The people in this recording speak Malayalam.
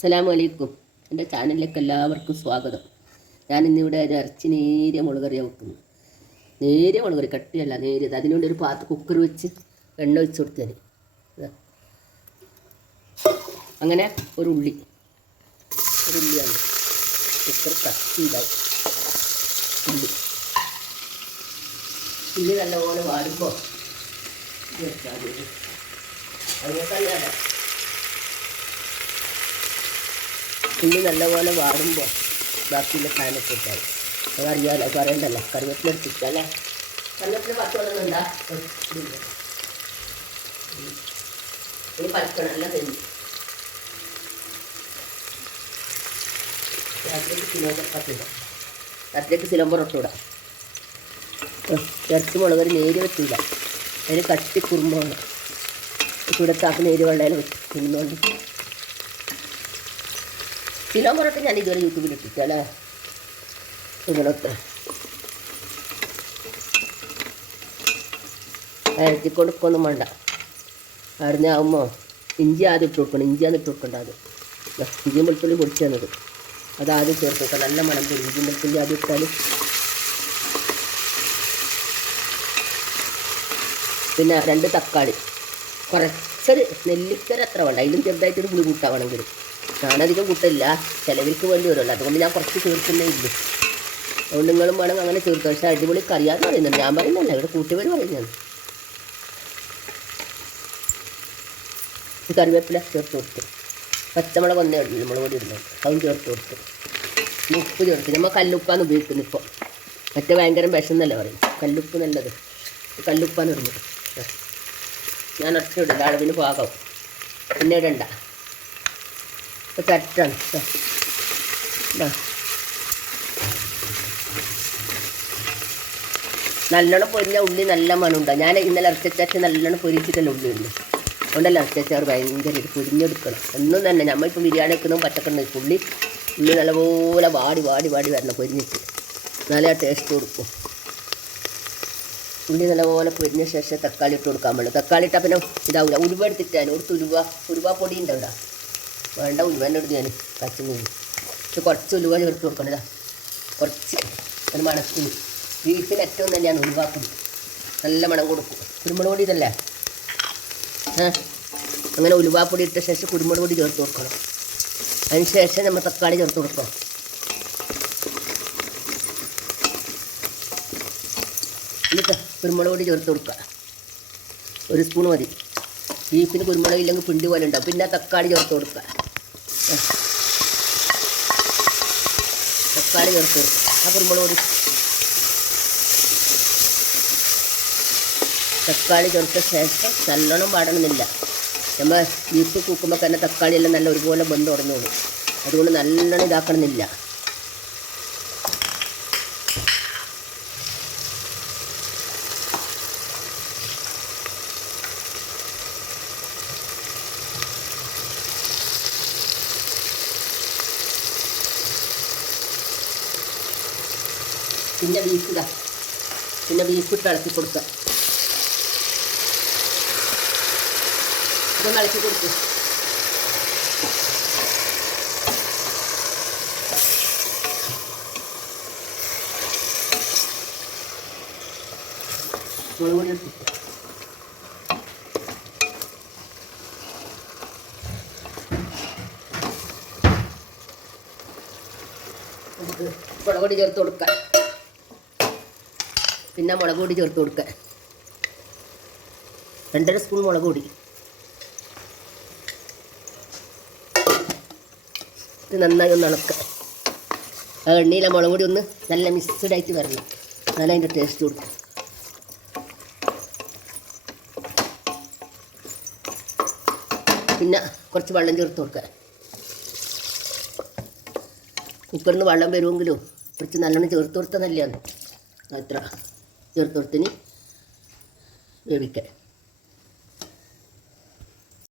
അസ്സലാമു അലൈക്കും. എൻ്റെ ചാനലിലേക്ക് എല്ലാവർക്കും സ്വാഗതം. ഞാനിന്നിവിടെ ഒരു ഇറച്ചി നേരിയ മുളകറിയാണ് വെക്കുന്നു. നേരിയ മുളകറി, കട്ടിയല്ല, നേരിയത്. അതിനുവേണ്ടി ഒരു കുക്കർ വെച്ച് എണ്ണ ഒഴിച്ച് കൊടുത്തത്. അങ്ങനെ ഒരു ഉള്ളിയാണ്. കുക്കർ കട്ടിയിലായി. ഉള്ളി നല്ലപോലെ വാടുമ്പോൾ അതിനേക്കാൾ ഉള്ളി നല്ലപോലെ വാടുമ്പോൾ ബാക്കിയുള്ള സാധനമൊക്കെ ഇട്ടായി. അതറിയാമല്ലോ, പറയണ്ടല്ലോ. കറിവേപ്പില എടുത്തിട്ട് അല്ലേ, കറിവേപ്പില പച്ചവെള്ളമുണ്ടാ ഇനി പച്ചക്കണം. എല്ലാം കഴിഞ്ഞു. രാത്രിക്ക് സിലമ്പർ ഇട്ടൂടാ. ഇറച്ചി മുളകറി നേരി വെച്ചില്ല, അതിന് കട്ടി കുറുമ്പാണ്. ചൂടത്താക്ക് നേരി വെള്ളയിൽ വെച്ച് തിന്നുകൊണ്ട് കിലോ പൊറോട്ട ഞാൻ ഇതുവരെ യൂട്യൂബിൽ ഇട്ടിട്ടല്ലേ. ഇങ്ങനത്തെ ഇറച്ചി കൊടുക്കൊന്നും വേണ്ട. അവിടുന്ന് ആകുമ്പോൾ ഇഞ്ചി ആദ്യം ഇട്ട് കൊടുക്കണം. ഇഞ്ചിയാണ് ഇട്ട് കൊടുക്കേണ്ട. അത് ഇഞ്ചിയും വെളുത്തുള്ളി പൊടിച്ചു തന്നത് അതാദ്യം ചേർത്ത് കൊടുക്കണം. നല്ല മണം തരും. ഇഞ്ചിയും വെളുത്തുള്ളി ആദ്യം ഇട്ടാൽ. പിന്നെ 2 തക്കാളി, കുറച്ചൊരു നെല്ലിക്കര അത്ര വേണ്ട, അതിലും ചെറുതായിട്ടൊരു പുളി കൂട്ടാവണമെങ്കിൽ. ഞാനധികം കൂട്ടില്ല, ചിലവർക്ക് വേണ്ടി വരുമല്ലോ. അതുകൊണ്ട് ഞാൻ കുറച്ച് ചേർക്കുന്നേ ഇല്ല. അതുകൊണ്ട് നിങ്ങളും വേണം അങ്ങനെ ചേർത്ത്. പക്ഷേ അടിപൊളി കറിയാന്ന് പറയുന്നുണ്ട്. ഞാൻ പറയുന്നല്ല, ഇവിടെ കൂട്ടിയവർ പറയുന്നതാണ്. കറിവേപ്പില ചേർത്ത് കൊടുത്ത്, പച്ചമുളക് ഒന്നേ ഉള്ളൂ മുളക് പൊടി ഇടുന്നത്, അതും ചേർത്ത് കൊടുത്ത്, ഉപ്പ് ചേർത്ത്. നമ്മൾ കല്ലുപ്പാന്ന് ഉപയോഗിക്കുന്നത് ഇപ്പോൾ. മറ്റേ ഭയങ്കര വിഷം എന്നല്ല പറയും. കല്ലുപ്പ് നല്ലത്. കല്ലുപ്പാന്ന് ഇടുന്നത്. ഞാൻ ഒറ്റ ഇടില്ല, അളവിന് പാകം. പിന്നെ ഇടണ്ട. ചട്ടാണ് നല്ലോണം പൊരിഞ്ഞ ഉള്ളി നല്ല മണമുണ്ടാകും. ഞാൻ ഇന്നലെ ഇറച്ചച്ചാച്ച് നല്ലോണം പൊരിച്ചിട്ടല്ല ഉള്ളി ഉണ്ട്. അതുകൊണ്ടല്ല ഇറച്ചച്ചാറ് ഭയങ്കര പൊരിഞ്ഞെടുക്കണം. എന്നും തന്നെ നമ്മളിപ്പോൾ ബിരിയാണി വെക്കുന്നതും പച്ചക്കറി ഉള്ളി നല്ലപോലെ വാടി വരണം പൊരിഞ്ഞിട്ട്. നല്ല ടേസ്റ്റ് കൊടുക്കും. ഉള്ളി നല്ലപോലെ പൊരിഞ്ഞ ശേഷം തക്കാളി ഇട്ട് കൊടുക്കാൻ പാടില്ല. തക്കാളി ഇട്ടാൽ പിന്നെ ഇതാവില്ല. ഉലുവ എടുത്തിട്ടാൽ ഒരു ഉലുവ പൊടി ഉണ്ടാവില്ല. വേണ്ട, ഉലുവൻ്റെ എടുത്ത് ഞാൻ പച്ചമീൻ കുറച്ച് ഉലുവ ചേർത്ത് കൊടുക്കണതാ. കുറച്ച് ഒരു മണത്തിന്. ബീഫിന് ഏറ്റവും നല്ലതാണ് ഉലുവാപ്പൊടി. നല്ല മണം കൊടുക്കും. കുരുമുളക് പൊടി ഇതല്ലേ. അങ്ങനെ ഉലുവാപ്പൊടി ഇട്ട ശേഷം കുരുമുളക് പൊടി ചേർത്ത് കൊടുക്കണം. അതിന് ശേഷം നമ്മൾ തക്കാളി ചേർത്ത് കൊടുക്കണം. എന്നിട്ട് കുരുമുളക് പൊടി ചേർത്ത് കൊടുക്കുക. 1 സ്പൂൺ മതി. ബീഫിന് കുരുമുളക് ഇല്ലെങ്കിൽ പിണ്ടി പോലെ ഉണ്ടാവും. പിന്നെ തക്കാളി ചേർത്ത് കൊടുക്കുക. തക്കാളി ചേർത്ത് കൊടുക്കുക. ആ കുരുമുളക് പൊടി തക്കാളി ചേർത്ത ശേഷം നല്ലോണം പാടണമെന്നില്ല. നമ്മൾ ബീഫ് കൂക്കുമ്പോൾ തന്നെ തക്കാളിയെല്ലാം നല്ല ഒരുപോലെ ബന്ധം ഉടഞ്ഞോളൂ. അതുകൊണ്ട് നല്ലോണം ഇതാക്കണമെന്നില്ല. പിന്നെ ബീഫ് ഇട്ട് ഇളക്കി കൊടുക്കുക. ഇതൊന്ന് ഇളക്കി കൊടുക്കും. മുളക് പൊടി ഇട്ടിട്ട് മുളക് പൊടി ചേർത്ത് കൊടുക്കുക. പിന്നെ മുളക് പൊടി ചേർത്ത് കൊടുക്കുക. 2.5 സ്പൂൺ മുളക് പൊടി. ഇത് നന്നായി ഒന്ന് ഇളക്കുക. ആ എണ്ണയിലെ മുളക് പൊടി ഒന്ന് നല്ല മിക്സ്ഡായിട്ട് വരണം. നല്ല അതിൻ്റെ ടേസ്റ്റ് കൊടുക്കും. പിന്നെ കുറച്ച് വെള്ളം ചേർത്ത് കൊടുക്കുക. കുക്കറിൽ നിന്ന് വെള്ളം വരുമെങ്കിലും കുറച്ച് നല്ലോണം ചേർത്ത് കൊടുത്താൽ നല്ലതാണ്. അത്ര ചേർത്ത് കൊടുത്തിന് വേവിക്കാൻ.